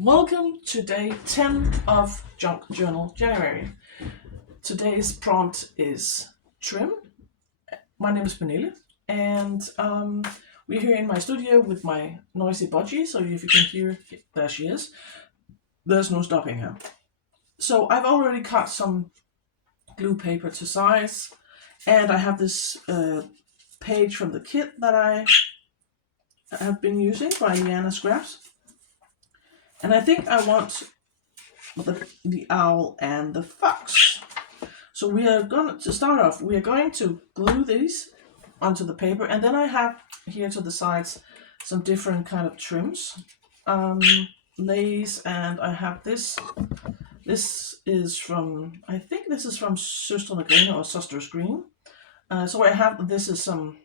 Welcome to day 10 of Junk Journal January. Today's prompt is trim. My name is Pernille, and we're here in my studio with my noisy budgie, so if you can hear, there she is. There's no stopping her. So I've already cut some glue paper to size, and I have this page from the kit that I have been using by Liana Scraps. And I think I want the owl and the fox. So we are going to start off, we are going to glue these onto the paper, and then I have here to the sides some different kind of trims, lace, and I have this. This is from, I think this is from Søstrene Grene or Sisters Green. So I have, this is some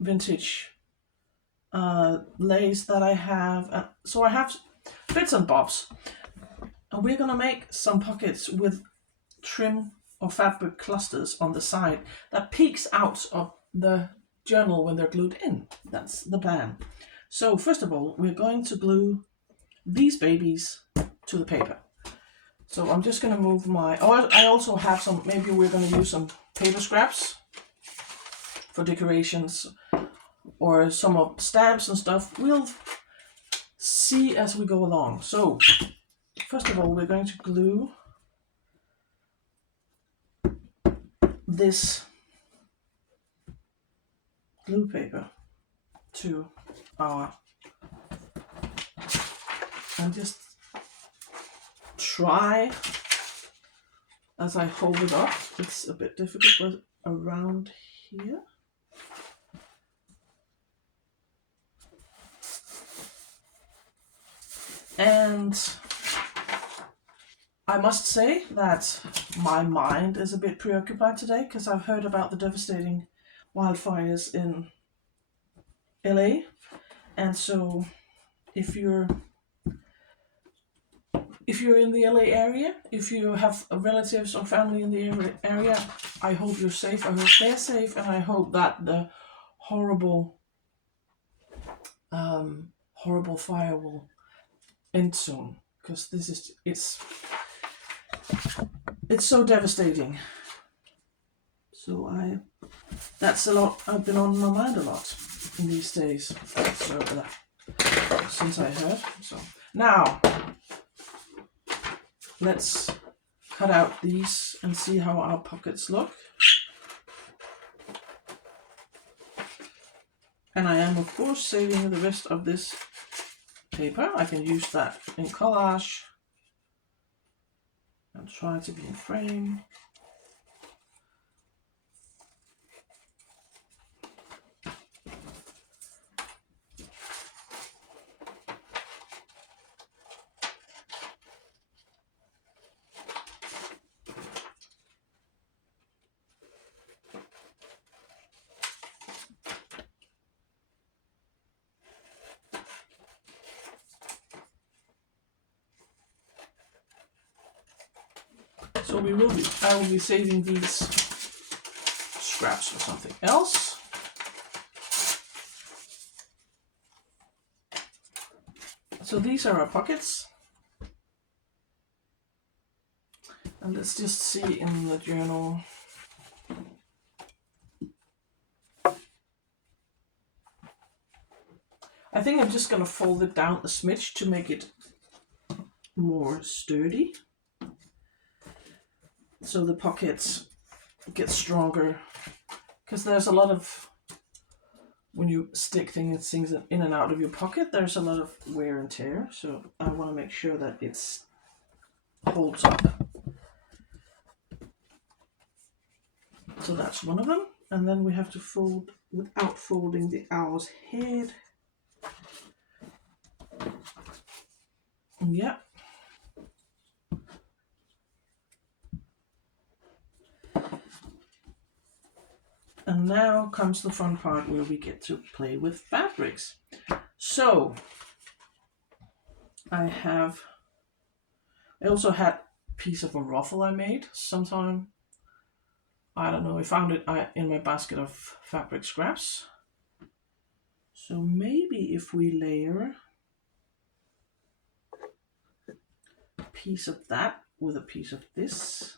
vintage lace that I have. So I have bits and bobs. And we're going to make some pockets with trim or fabric clusters on the side that peeks out of the journal when they're glued in. That's the plan. So first of all, we're going to glue these babies to the paper. So I'm just going to move my, I also have some, maybe we're going to use some paper scraps for decorations or some of stamps and stuff. We'll see as we go along. So first of all, we're going to glue this glue paper to our, and just try as I hold it up. It's a bit difficult, but around here. And I must say that my mind is a bit preoccupied today because I've heard about the devastating wildfires in LA. And so if you're in the LA area, if you have relatives or family in the area, I hope you're safe. I hope they're safe, and I hope that the horrible fire will end soon, because this is it's so devastating. So that's a lot. I've been on my mind a lot in these days. So since I heard. So now let's cut out these and see how our pockets look. And I am of course saving the rest of this paper. I can use that in collage and try to be in frame. So I will be saving these scraps for something else. So these are our pockets. And let's just see in the journal. I think I'm just going to fold it down a smidge to make it more sturdy, so the pockets get stronger, because there's a lot of, when you stick things in and out of your pocket, there's a lot of wear and tear, so I want to make sure that it holds up. So that's one of them, and then we have to fold without folding the owl's head. Yeah. And now comes the fun part where we get to play with fabrics. So I also had a piece of a ruffle I made sometime. I don't know, I found it in my basket of fabric scraps. So maybe if we layer piece of that with a piece of this.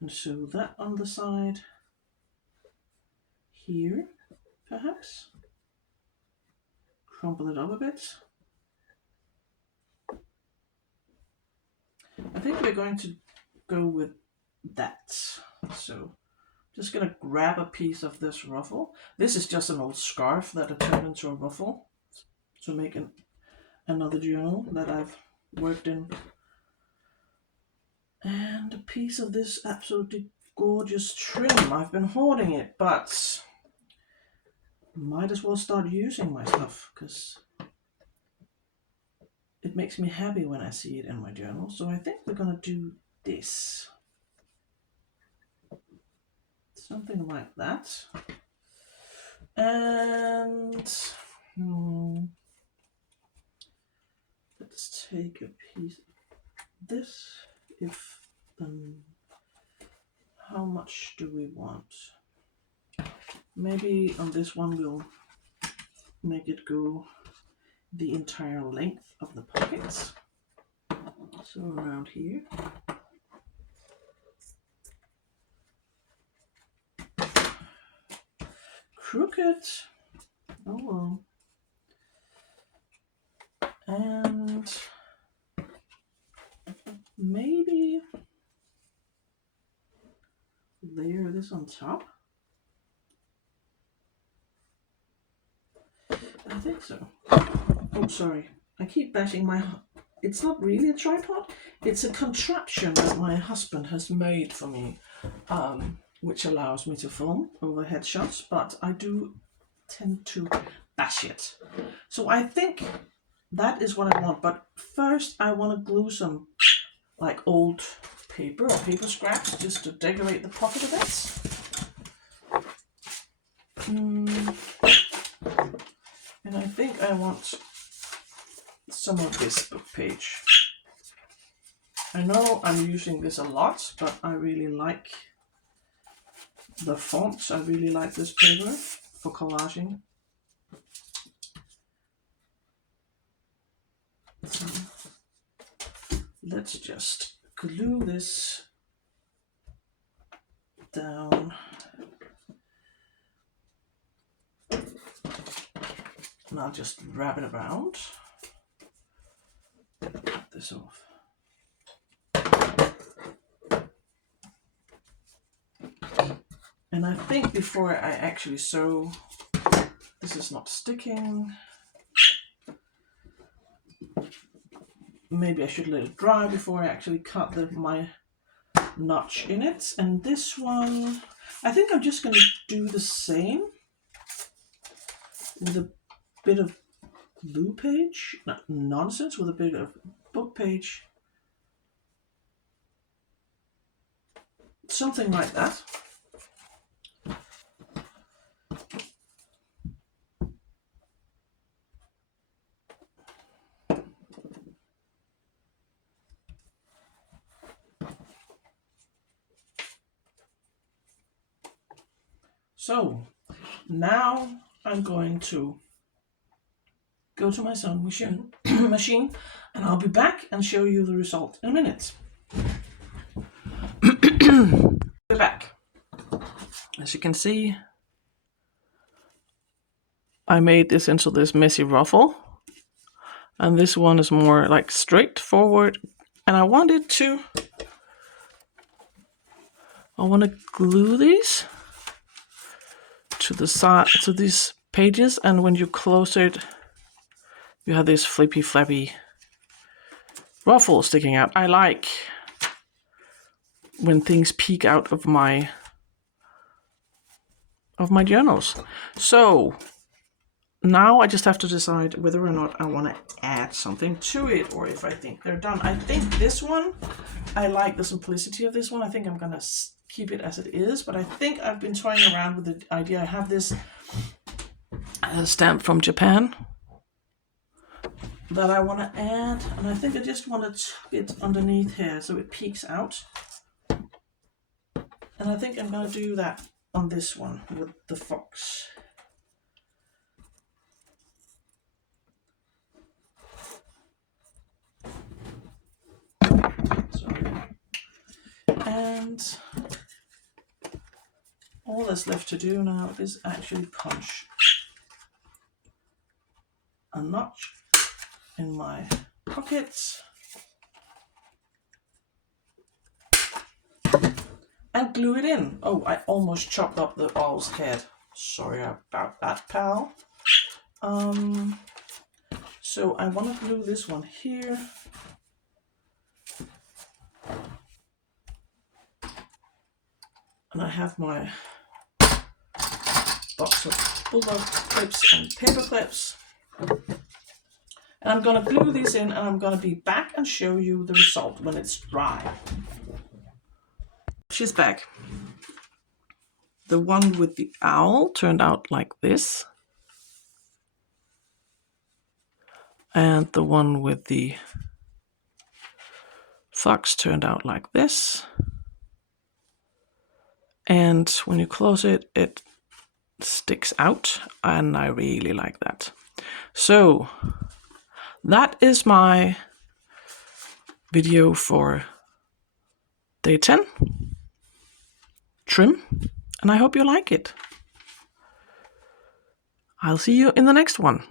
And sew that on the side. Here, perhaps. Crumple it up a bit. I think we're going to go with that. So just gonna grab a piece of this ruffle. This is just an old scarf that I turned into a ruffle to make another journal that I've worked in. And a piece of this absolutely gorgeous trim. I've been hoarding it, but might as well start using my stuff because it makes me happy when I see it in my journal. So I think we're gonna do this. Something like that. And let's take a piece of this. How much do we want? Maybe on this one we'll make it go the entire length of the pockets. So around here. Crooked. Oh well. And maybe layer this on top. I think so. Oh, sorry. I keep bashing my... It's not really a tripod. It's a contraption that my husband has made for me, which allows me to film overhead shots, but I do tend to bash it. So I think that is what I want, but first I want to glue some like old paper or paper scraps just to decorate the pocket a bit. And I think I want some of this book page. I know I'm using this a lot, but I really like the fonts. I really like this paper for collaging. So let's just glue this down. And I'll just wrap it around. Cut this off. And I think before I actually sew, this is not sticking. Maybe I should let it dry before I actually cut my notch in it. And this one, I think I'm just going to do the same with a bit of glue page, not nonsense, with a bit of book page. Something like that. So now I'm going to go to my sewing machine and I'll be back and show you the result in a minute. We're back. As you can see, I made this into this messy ruffle, and this one is more like straightforward, and I want to glue these to the side, to these pages, and when you close it, you have this flippy flappy ruffle sticking out. I like when things peek out of my journals. So now I just have to decide whether or not I want to add something to it, or if I think they're done. I think this one, I like the simplicity of this one. I think I'm gonna keep it as it is, but I think I've been toying around with the idea. I have this stamp from Japan that I want to add, and I think I just want to tuck it underneath here so it peeks out. And I think I'm going to do that on this one with the fox. Sorry. And all that's left to do now is actually punch a notch in my pocket and glue it in. Oh, I almost chopped up the owl's head. Sorry about that, pal. So I want to glue this one here. And I have my box of bulldog clips and paper clips. And I'm going to glue these in, and I'm going to be back and show you the result when it's dry. She's back. The one with the owl turned out like this. And the one with the fox turned out like this. And when you close it, it sticks out, and I really like that. So that is my video for day 10, trim, and I hope you like it. I'll see you in the next one.